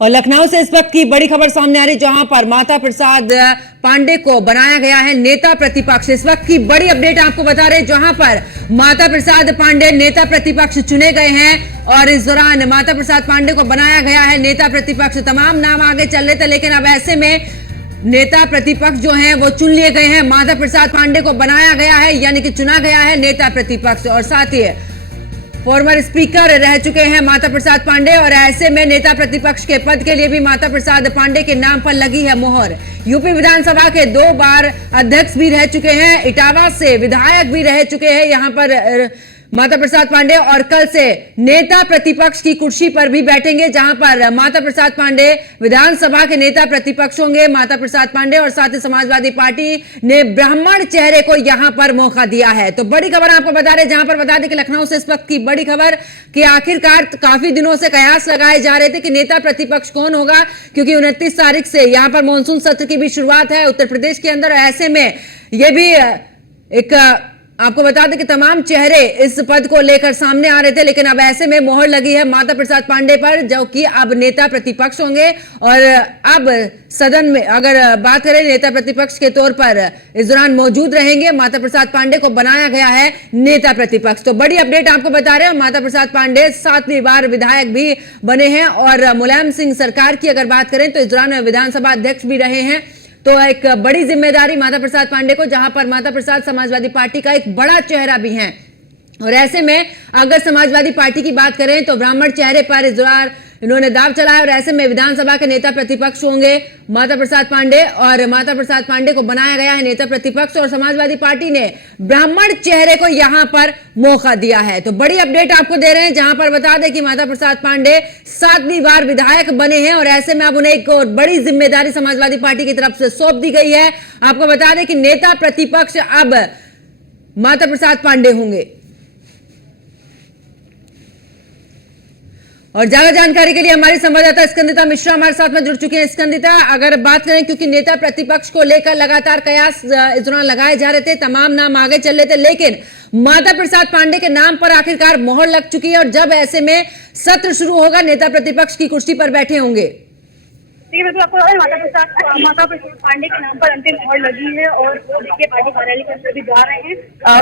और लखनऊ से इस वक्त की बड़ी खबर सामने आ रही, जहां पर माता प्रसाद पांडे को बनाया गया है नेता प्रतिपक्ष। इस वक्त की बड़ी अपडेट आपको बता रहे, जहां पर माता प्रसाद पांडे नेता प्रतिपक्ष चुने गए हैं और इस दौरान माता प्रसाद पांडे को बनाया गया है नेता प्रतिपक्ष। तमाम नाम आगे चल रहे थे, लेकिन अब ऐसे में नेता प्रतिपक्ष जो हैं वो चुन लिए गए हैं। माता प्रसाद पांडे को बनाया गया है, यानी कि चुना गया है नेता प्रतिपक्ष। और साथ ही फॉर्मर स्पीकर रह चुके हैं माता प्रसाद पांडे, और ऐसे में नेता प्रतिपक्ष के पद के लिए भी माता प्रसाद पांडे के नाम पर लगी है मोहर। यूपी विधानसभा के 2 बार अध्यक्ष भी रह चुके हैं, इटावा से विधायक भी रह चुके हैं यहां पर माता प्रसाद पांडे, और कल से नेता प्रतिपक्ष की कुर्सी पर भी बैठेंगे, जहां पर माता प्रसाद पांडे विधानसभा के नेता प्रतिपक्ष होंगे। माता प्रसाद पांडे और साथ ही समाजवादी पार्टी ने ब्राह्मण चेहरे को यहां पर मौका दिया है। तो बड़ी खबर आपको बता रहे, जहां पर बता दें कि लखनऊ से इस वक्त की बड़ी खबर कि आखिरकार काफी दिनों से कयास लगाए जा रहे थे कि नेता प्रतिपक्ष कौन होगा, क्योंकि 29 तारीख से यहां पर मानसून सत्र की भी शुरुआत है उत्तर प्रदेश के अंदर। ऐसे में ये भी एक आपको बता दें कि तमाम चेहरे इस पद को लेकर सामने आ रहे थे, लेकिन अब ऐसे में मोहर लगी है माता प्रसाद पांडे पर, जो कि अब नेता प्रतिपक्ष होंगे। और अब सदन में अगर बात करें, नेता प्रतिपक्ष के तौर पर इस दौरान मौजूद रहेंगे। माता प्रसाद पांडे को बनाया गया है नेता प्रतिपक्ष। तो बड़ी अपडेट आपको बता रहे हैं, माता प्रसाद पांडे 7वीं बार विधायक भी बने हैं, और मुलायम सिंह सरकार की अगर बात करें तो इस दौरान विधानसभा अध्यक्ष भी रहे हैं। तो एक बड़ी जिम्मेदारी माता प्रसाद पांडे को, जहां पर माता प्रसाद समाजवादी पार्टी का एक बड़ा चेहरा भी है। और ऐसे में अगर समाजवादी पार्टी की बात करें तो ब्राह्मण चेहरे पर इस दौरान इन्होंने दाव चलाया, और ऐसे में विधानसभा के नेता प्रतिपक्ष होंगे माता प्रसाद पांडे, और माता प्रसाद पांडे को बनाया गया है नेता प्रतिपक्ष, और समाजवादी पार्टी ने ब्राह्मण चेहरे को यहां पर मौका दिया है। तो बड़ी अपडेट आपको दे रहे हैं, जहां पर बता दें कि माता प्रसाद पांडे 7वीं बार विधायक बने हैं, और ऐसे में अब उन्हें एक और बड़ी जिम्मेदारी समाजवादी पार्टी की तरफ से सौंप दी गई है। आपको बता दें कि नेता प्रतिपक्ष अब माता प्रसाद पांडे होंगे। और ज्यादा जानकारी के लिए हमारी संवाददाता स्कंदिता मिश्रा हमारे साथ में जुड़ चुकी हैं। स्कंदिता, अगर बात करें, क्योंकि नेता प्रतिपक्ष को लेकर लगातार कयास इस दौरान लगाए जा रहे थे, तमाम नाम आगे चल रहे थे, लेकिन माता प्रसाद पांडे के नाम पर आखिरकार मोहर लग चुकी है, और जब ऐसे में सत्र शुरू होगा नेता प्रतिपक्ष की कुर्सी पर बैठे होंगे। देखिए, बिल्कुल आपको माता प्रसाद पांडे के नाम पर अंतिम मोहर लगी है, और वो देखिए पार्टी कार्यालय के अंदर भी जा रहे हैं,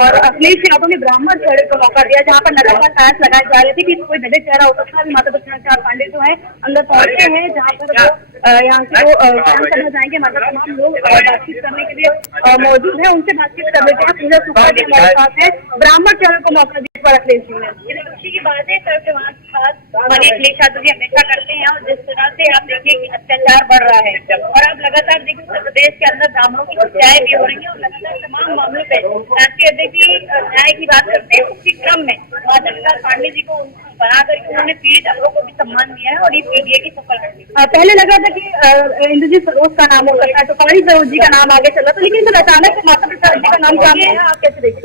और अखिलेश यादव ने ब्राह्मण चेहरे को मौका दिया, जहां पर लगातार कयास लगाए जा रहे थे कि कोई नजर चेहरा हो सकता है। माता प्रसाद पांडे जो है अंदर पहुंचे हैं, जहाँ पर वो यहाँ से वो काम करना जाएंगे। मतलब तमाम लोग बातचीत करने के लिए मौजूद है, उनसे बातचीत कर लेते हैं। पूजा सुखा भी हमारे साथ है, ब्राह्मण चेहरे को मौका दिया पर अखिलेश जी ने। खुशी की बात है सर, वहाँ अखिलेश यादव जी हमेशा करते हैं, और जिस तरह से आप देखिए कि अत्याचार बढ़ रहा है, और अब लगातार देखिए उत्तर प्रदेश के अंदर ब्राह्मणों की हत्याएं भी हो रही है, और लगातार तमाम मामलों पे राष्ट्रीय अध्यक्ष जी न्याय की बात करते हैं। उसी क्रम में माता प्रसाद पांडे जी को बनाकर उन्होंने पीड़ित अमरों को भी सम्मान दिया है, और ये पीडीए की सफल रही। पहले लगा था कि इंद्रजीत सरोज का नाम हो सकता है, तो पारी सरोज जी का नाम आगे चला था, लेकिन फिर अचानक माता प्रसाद जी का नाम सामने है। आप कैसे देखिए?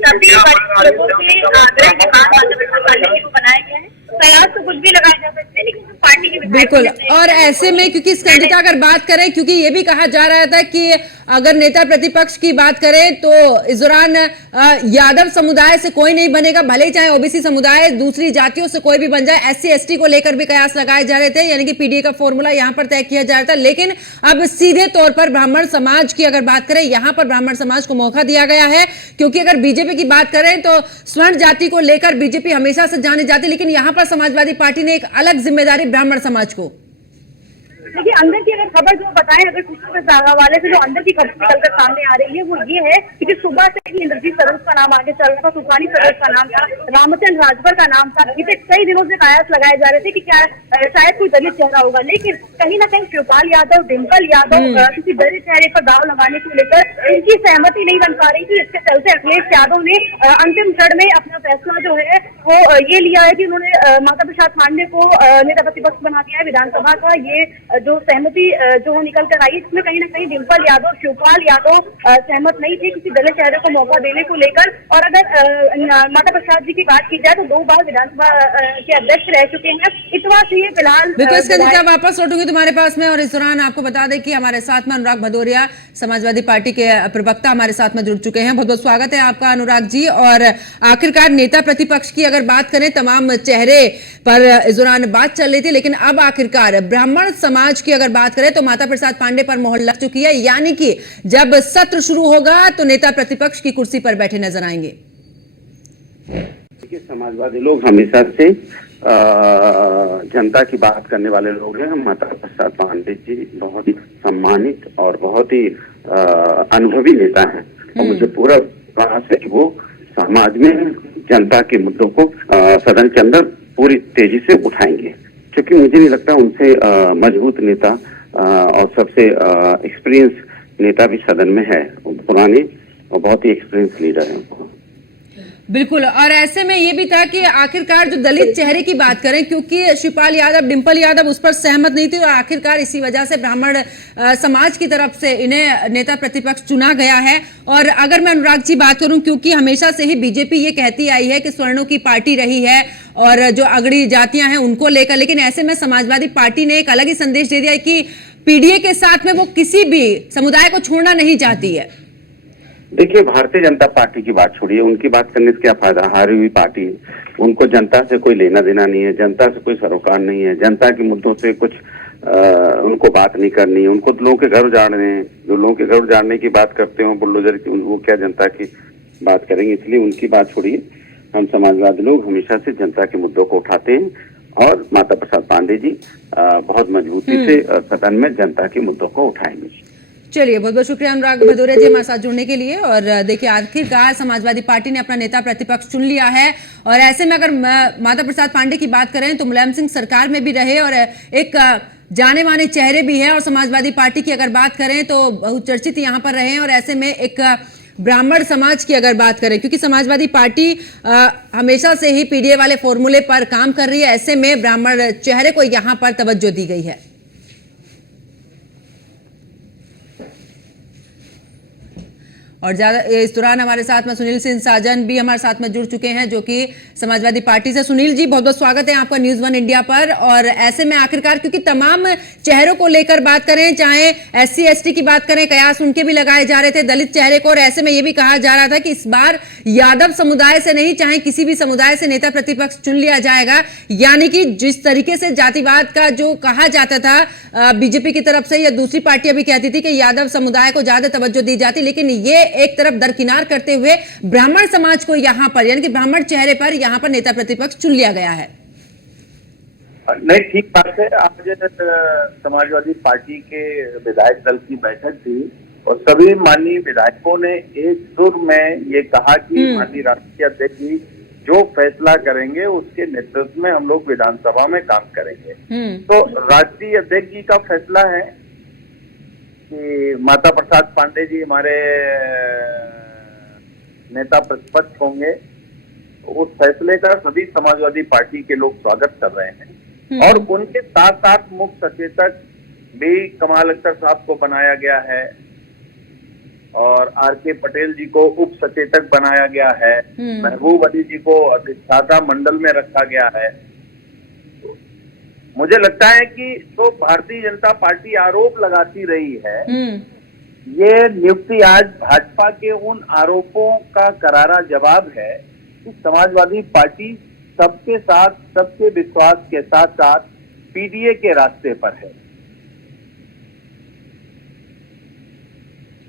पांडे जी को बनाया गया है, प्रयास तो कुछ भी लगाए जा सकते हैं, लेकिन पार्टी की बिल्कुल। और ऐसे में क्योंकि स्कंदिता अगर बात करें, क्योंकि ये भी कहा जा रहा था कि अगर नेता प्रतिपक्ष की बात करें तो इस दौरान यादव समुदाय से कोई नहीं बनेगा, भले ही चाहे ओबीसी समुदाय दूसरी जातियों से कोई भी बन जाए। एससी एसटी को लेकर भी कयास लगाए जा रहे थे, यानी कि पीडीए का फॉर्मूला यहां पर तय किया जा रहा था, लेकिन अब सीधे तौर पर ब्राह्मण समाज की अगर बात करें, यहां पर ब्राह्मण समाज को मौका दिया गया है। क्योंकि अगर बीजेपी की बात करें तो स्वर्ण जाति को लेकर बीजेपी हमेशा से जानी जाती, लेकिन यहां पर समाजवादी पार्टी ने एक अलग जिम्मेदारी ब्राह्मण समाज को। देखिए, अंदर की अगर खबर जो बताएं, अगर सूत्रों के हवाले से जो अंदर की खबर निकलकर सामने आ रही है वो ये है कि सुबह से ही इंद्रजीत सरोज का नाम आगे चल रहा था, तूफानी सरोज का नाम था, रामचंद्र राजभर का नाम था। बीते कई दिनों से कयास लगाए जा रहे थे कि क्या शायद कोई दलित चेहरा होगा, लेकिन कहीं ना कहीं शिवपाल यादव, डिम्पल यादव किसी दलित चेहरे पर दाव लगाने को लेकर इनकी सहमति नहीं बन पा रही थी। इसके चलते अखिलेश यादव ने अंतिम क्षण में अपना फैसला जो है वो ये लिया है कि उन्होंने माता प्रसाद पांडे को नेता प्रतिपक्ष बना दिया है विधानसभा का। ये जो सहमति जो निकल कर आई, इसमें कहीं ना कहीं डिम्पल यादव, शिवपाल यादव सहमत नहीं थे किसी दलित चेहरे को मौका देने को लेकर। और अगर माता प्रसाद जी की बात की जाए तो 2 बार विधानसभा के अध्यक्ष रह चुके हैं। इतना चाहिए फिलहाल। बिल्कुल, इसका वापस लौटूंगी तुम्हारे पास में। और इस दौरान आपको बता दें कि हमारे साथ में अनुराग भदौरिया, समाजवादी पार्टी के प्रवक्ता, हमारे साथ में जुड़ चुके हैं। बहुत बहुत स्वागत है आपका अनुराग जी। और आखिरकार नेता प्रतिपक्ष की अगर बात करें, तमाम चेहरे पर इस दौरान बात चल रही थी, लेकिन अब आखिरकार ब्राह्मण समाज की अगर बात करें तो माता प्रसाद पांडे पर मोहर लग चुकी है, यानी कि जब सत्र शुरू होगा तो नेता प्रतिपक्ष की कुर्सी पर बैठे नजर आएंगे। समाजवादी लोग हमेशा से जनता की बात करने वाले लोग हैं। माता प्रसाद पांडे जी बहुत ही सम्मानित और बहुत ही अनुभवी नेता हैं और मुझे पूरा विश्वास है कि वो समाज में जनता के मुद्दों को सदन के अंदर पूरी तेजी से उठाएंगे, क्योंकि मुझे नहीं लगता उनसे मजबूत नेता और सबसे एक्सपीरियंस नेता भी सदन में है। पुराने और बहुत ही एक्सपीरियंस लीडर हैं। बिल्कुल, और ऐसे में ये भी था कि आखिरकार जो दलित चेहरे की बात करें, क्योंकि शिवपाल यादव, डिम्पल यादव उस पर सहमत नहीं थी और आखिरकार इसी वजह से ब्राह्मण समाज की तरफ से इन्हें नेता प्रतिपक्ष चुना गया है। और अगर मैं अनुराग जी बात करूं, क्योंकि हमेशा से ही बीजेपी ये कहती आई है कि स्वर्णों की पार्टी रही है और जो अगड़ी जातियां हैं उनको लेकर, लेकिन ऐसे में समाजवादी पार्टी ने एक अलग ही संदेश दे दिया है कि पीडीए के साथ में वो किसी भी समुदाय को छोड़ना नहीं चाहती है। देखिए, भारतीय जनता पार्टी की बात छोड़िए, उनकी बात करने से क्या फायदा। हारी हुई पार्टी, उनको जनता से कोई लेना देना नहीं है, जनता से कोई सरोकार नहीं है, जनता के मुद्दों से कुछ उनको बात नहीं करनी है। उनको लोगों के घर उजाड़ने हैं, जो लोगों के घर उजाड़ने की बात करते हो बुलडोजर की, वो क्या जनता की बात करेंगे। इसलिए उनकी बात छोड़िए, हम समाजवादी लोग हमेशा से जनता के मुद्दों को उठाते हैं और माता प्रसाद पांडे जी बहुत मजबूती से सदन में जनता के मुद्दों को उठाएंगे। चलिए, बहुत बहुत शुक्रिया अनुराग भदौरिया जी हमारे साथ जुड़ने के लिए। और देखिए, आखिरकार समाजवादी पार्टी ने अपना नेता प्रतिपक्ष चुन लिया है। और ऐसे में अगर माता प्रसाद पांडे की बात करें तो मुलायम सिंह सरकार में भी रहे और एक जाने माने चेहरे भी हैं। और समाजवादी पार्टी की अगर बात करें तो बहुचर्चित यहाँ पर रहे हैं। और ऐसे में एक ब्राह्मण समाज की अगर बात करें, क्योंकि समाजवादी पार्टी हमेशा से ही पीडीए वाले फॉर्मूले पर काम कर रही है, ऐसे में ब्राह्मण चेहरे को यहाँ पर तवज्जो दी गई है। और ज्यादा इस दौरान हमारे साथ में सुनील सिंह साजन भी हमारे साथ में जुड़ चुके हैं, जो कि समाजवादी पार्टी से। सुनील जी, बहुत बहुत स्वागत है आपका न्यूज़ 1 इंडिया पर। और ऐसे में आखिरकार क्योंकि तमाम चेहरों को लेकर बात करें, चाहे SC ST की बात करें, कयास उनके भी लगाए जा रहे थे दलित चेहरे को। और ऐसे में ये भी कहा जा रहा था कि इस बार यादव समुदाय से नहीं, चाहे किसी भी समुदाय से नेता प्रतिपक्ष चुन लिया जाएगा। यानी कि जिस तरीके से जातिवाद का जो कहा जाता था बीजेपी की तरफ से या दूसरी पार्टियां भी कहती थी कि यादव समुदाय को ज्यादा तवज्जो दी जाती, लेकिन ये एक तरफ दरकिनार करते हुए ब्राह्मण समाज को यहां पर, यानी कि ब्राह्मण चेहरे पर यहां पर नेता प्रतिपक्ष चुन लिया गया है। नहीं, ठीक बात है। आज समाजवादी पार्टी के विधायक दल की बैठक थी और सभी माननीय विधायकों ने एक सुर में ये कहा कि माननीय राष्ट्रीय अध्यक्ष जी जो फैसला करेंगे उसके नेतृत्व में हम लोग विधानसभा में काम करेंगे। तो राष्ट्रीय अध्यक्ष जी का फैसला है कि माता प्रसाद पांडे जी हमारे नेता प्रतिपक्ष होंगे। उस फैसले का सभी समाजवादी पार्टी के लोग स्वागत कर रहे हैं और उनके साथ साथ मुख्य सचेतक भी कमाल अख्तर साहब को बनाया गया है और RK पटेल जी को उप सचेतक बनाया गया है, महबूब अली जी को अधिष्ठाता मंडल में रखा गया है। मुझे लगता है कि जो भारतीय जनता पार्टी आरोप लगाती रही है, ये नियुक्ति आज भाजपा के उन आरोपों का करारा जवाब है कि समाजवादी पार्टी सबके साथ, सबके विश्वास के साथ साथ पीडीए के रास्ते पर है।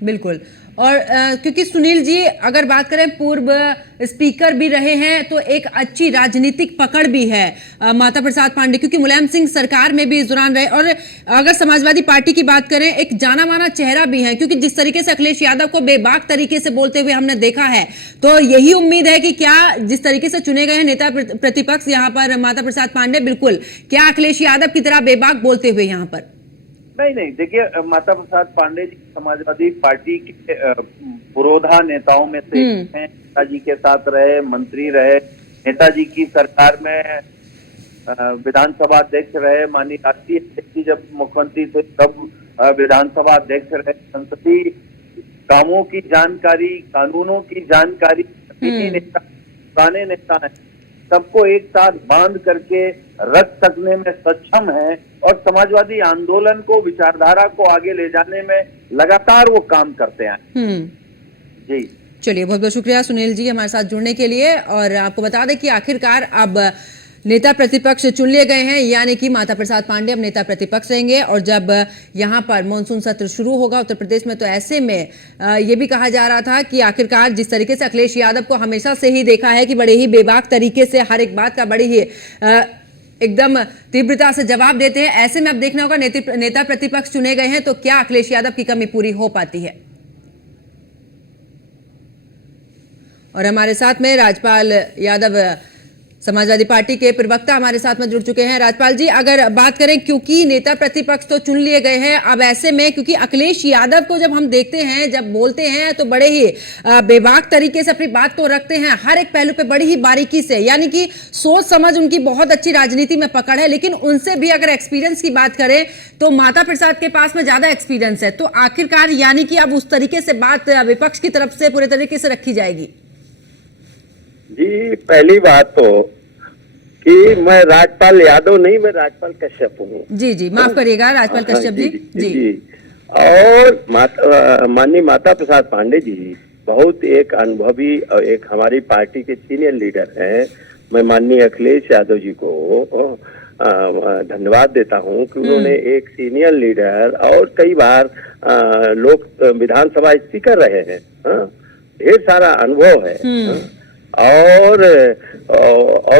बिल्कुल। और क्योंकि सुनील जी अगर बात करें, पूर्व स्पीकर भी रहे हैं, तो एक अच्छी राजनीतिक पकड़ भी है माता प्रसाद पांडे, क्योंकि मुलायम सिंह सरकार में भी इस दौरान रहे। और अगर समाजवादी पार्टी की बात करें, एक जाना माना चेहरा भी है, क्योंकि जिस तरीके से अखिलेश यादव को बेबाक तरीके से बोलते हुए हमने देखा है, तो यही उम्मीद है कि क्या जिस तरीके से चुने गए हैं नेता प्रतिपक्ष यहाँ पर माता प्रसाद पांडे, बिल्कुल क्या अखिलेश यादव की तरह बेबाक बोलते हुए यहाँ पर? नहीं, देखिए, माता प्रसाद पांडे जी समाजवादी पार्टी के पुरोधा नेताओं में से हैं। नेताजी के साथ रहे, मंत्री रहे, नेताजी की सरकार में विधानसभा अध्यक्ष रहे, माननीय राष्ट्रीय अध्यक्ष जी जब मुख्यमंत्री थे तब विधानसभा अध्यक्ष रहे। संसदीय कामों की जानकारी, कानूनों की जानकारी नेता, पुराने नेता हैं, सबको एक साथ बांध करके रख सकने में सक्षम है और समाजवादी आंदोलन को, विचारधारा को आगे ले जाने में लगातार वो काम करते हैं। जी चलिए, बहुत बहुत शुक्रिया सुनील जी हमारे साथ जुड़ने के लिए। और आपको बता दें कि आखिरकार अब नेता प्रतिपक्ष चुन लिए गए हैं, यानी कि माता प्रसाद पांडे अब नेता प्रतिपक्ष रहेंगे। और जब यहां पर मानसून सत्र शुरू होगा उत्तर प्रदेश में, तो ऐसे में ये भी कहा जा रहा था कि आखिरकार जिस तरीके से अखिलेश यादव को हमेशा से ही देखा है कि बड़े ही बेबाक तरीके से हर एक बात का बड़ी ही एकदम तीव्रता से जवाब देते हैं, ऐसे में अब देखना होगा नेता प्रतिपक्ष चुने गए हैं तो क्या अखिलेश यादव की कमी पूरी हो पाती है। और हमारे साथ में राजपाल यादव समाजवादी पार्टी के प्रवक्ता हमारे साथ में जुड़ चुके हैं। राजपाल जी, अगर बात करें, क्योंकि नेता प्रतिपक्ष तो चुन लिए गए हैं, अब ऐसे में क्योंकि अखिलेश यादव को जब हम देखते हैं, जब बोलते हैं तो बड़े ही बेबाक तरीके से अपनी बात को रखते हैं, हर एक पहलू पे बड़ी ही बारीकी से, यानी कि सोच समझ उनकी बहुत अच्छी राजनीति में पकड़ है। लेकिन उनसे भी अगर एक्सपीरियंस की बात करें तो माता प्रसाद के पास में ज्यादा एक्सपीरियंस है, तो आखिरकार यानी कि अब उस तरीके से बात विपक्ष की तरफ से पूरे तरीके से रखी जाएगी। जी, पहली बात तो कि मैं राजपाल यादव नहीं, मैं राजपाल कश्यप हूँ। जी जी, माफ करिएगा राजपाल कश्यप जी। जी। और माननीय माता प्रसाद पांडे जी बहुत एक अनुभवी और एक हमारी पार्टी के सीनियर लीडर हैं। मैं माननीय अखिलेश यादव जी को धन्यवाद देता हूँ कि उन्होंने एक सीनियर लीडर और कई बार लोक विधानसभा स्पीकर रहे हैं, ढेर सारा अनुभव है। और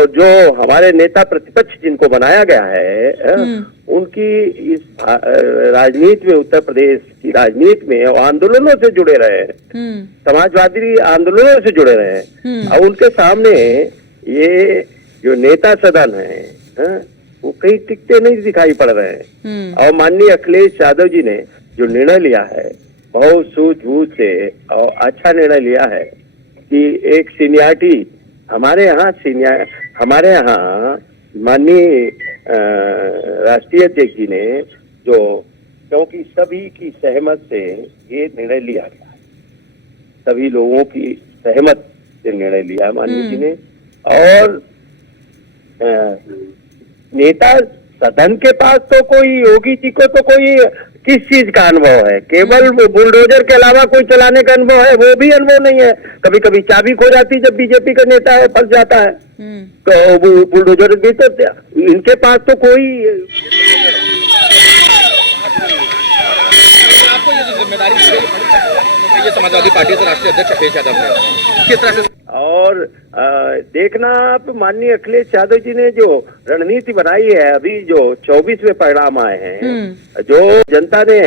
जो हमारे नेता प्रतिपक्ष जिनको बनाया गया है, उनकी इस राजनीति में, उत्तर प्रदेश की राजनीति में आंदोलनों से जुड़े रहे हैं, समाजवादी आंदोलनों से जुड़े रहे हैं। और उनके सामने ये जो नेता सदन है वो कहीं टिकते नहीं दिखाई पड़ रहे हैं। और माननीय अखिलेश यादव जी ने जो निर्णय लिया है, बहुत सूझबूझ से और अच्छा निर्णय लिया है कि एक सीनियरिटी हमारे यहाँ माननीय राष्ट्रीय अध्यक्ष जी ने जो, क्योंकि सभी की सहमत से ये निर्णय लिया गया है, सभी लोगों की सहमत से निर्णय लिया माननीय जी ने। और नेता सदन के पास तो कोई, योगी जी को तो कोई किस चीज का अनुभव है, केवल वो बुलडोजर के अलावा कोई चलाने का अनुभव है, वो भी अनुभव नहीं है। कभी कभी चाबी खो जाती जब बीजेपी का नेता है, फंस जाता है, तो वो बुलडोजर भी तो इनके पास तो कोई आपको ये जिम्मेदारी ये समाजवादी पार्टी से राष्ट्रीय अध्यक्ष अखिलेश यादव ने किस तरह से, और देखना आप माननीय अखिलेश यादव जी ने जो रणनीति बनाई है, अभी जो 24 में परिणाम आए हैं, जो जनता ने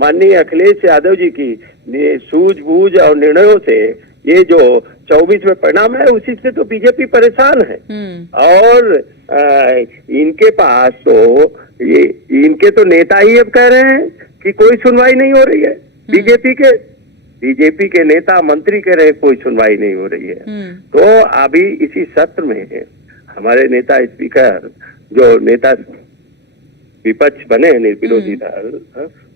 माननीय अखिलेश यादव जी की सूझबूझ और निर्णयों से ये जो 24 में परिणाम है, उसी से तो बीजेपी परेशान है। और इनके पास तो ये, इनके तो नेता ही अब कह रहे हैं कि कोई सुनवाई नहीं हो रही है। बीजेपी के नेता मंत्री कह रहे कोई सुनवाई नहीं हो रही है। तो अभी इसी सत्र में हमारे नेता स्पीकर, जो नेता विपक्ष बने हैं, विरोधी दल,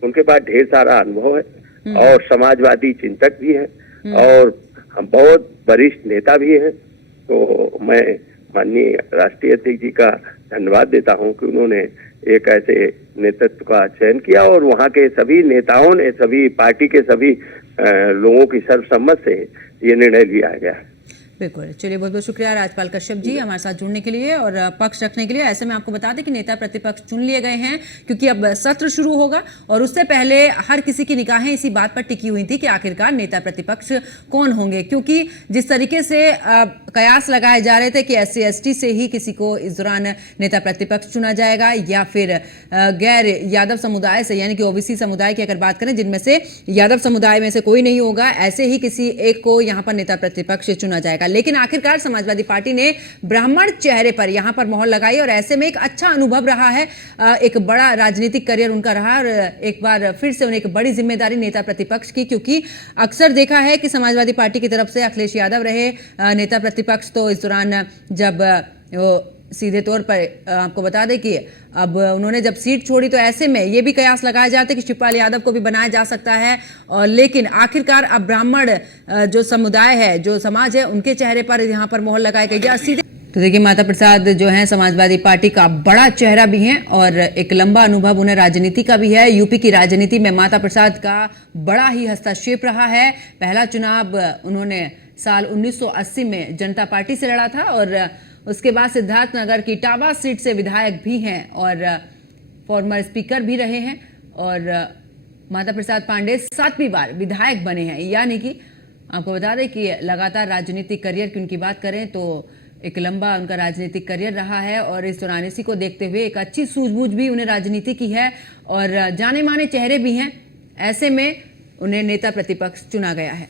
उनके पास ढेर सारा अनुभव है और समाजवादी चिंतक भी है और हम बहुत वरिष्ठ नेता भी हैं। तो मैं माननीय राष्ट्रीय अध्यक्ष जी का धन्यवाद देता हूं कि उन्होंने एक ऐसे नेतृत्व का चयन किया और वहां के सभी नेताओं ने, सभी पार्टी के सभी लोगों की सर्वसम्मत से ये निर्णय लिया गया है। बिल्कुल, चलिए बहुत बहुत शुक्रिया राजपाल कश्यप जी हमारे साथ जुड़ने के लिए और पक्ष रखने के लिए। ऐसे में आपको बता दें कि नेता प्रतिपक्ष चुन लिए गए हैं क्योंकि अब सत्र शुरू होगा और उससे पहले हर किसी की निगाहें इसी बात पर टिकी हुई थी कि आखिरकार नेता प्रतिपक्ष कौन होंगे, क्योंकि जिस तरीके से कयास लगाए जा रहे थे कि SC ST से ही किसी को इस दौरान नेता प्रतिपक्ष चुना जाएगा या फिर गैर यादव समुदाय से, यानी कि OBC समुदाय की अगर बात करें जिनमें से यादव समुदाय में से कोई नहीं होगा, ऐसे ही किसी एक को यहाँ पर नेता प्रतिपक्ष चुना जाएगा। लेकिन आखिरकार समाजवादी पार्टी ने ब्राह्मण चेहरे पर यहां पर मोहर लगाई और ऐसे में एक अच्छा अनुभव रहा है, एक बड़ा राजनीतिक करियर उनका रहा और एक बार फिर से उन्हें एक बड़ी जिम्मेदारी नेता प्रतिपक्ष की, क्योंकि अक्सर देखा है कि समाजवादी पार्टी की तरफ से अखिलेश यादव रहे नेता प्रतिपक्ष, तो इस दौरान जब सीधे तौर पर आपको बता दें कि अब उन्होंने जब सीट छोड़ी तो ऐसे में ये भी कयास लगाए जाते कि शिवपाल यादव को भी बनाया जा सकता है, और लेकिन आखिरकार अब ब्राह्मण जो समुदाय है, जो समाज है, उनके चेहरे पर यहाँ पर मोहर लगाई गई है। सीधे तो देखिए, माता प्रसाद जो है समाजवादी पार्टी का बड़ा चेहरा भी हैं और एक लंबा अनुभव उन्हें राजनीति का भी है। यूपी की राजनीति में माता प्रसाद का बड़ा ही हस्तक्षेप रहा है। पहला चुनाव उन्होंने साल 1980 में जनता पार्टी से लड़ा था और उसके बाद सिद्धार्थनगर की टावा सीट से विधायक भी हैं और फॉर्मर स्पीकर भी रहे हैं, और माता प्रसाद पांडे 7वीं बार विधायक बने हैं। यानी कि आपको बता दें कि लगातार राजनीतिक करियर की उनकी बात करें तो एक लंबा उनका राजनीतिक करियर रहा है और इस दौरान इसी को देखते हुए एक अच्छी सूझबूझ भी उन्हें राजनीति की है और जाने माने चेहरे भी हैं। ऐसे में उन्हें नेता प्रतिपक्ष चुना गया है।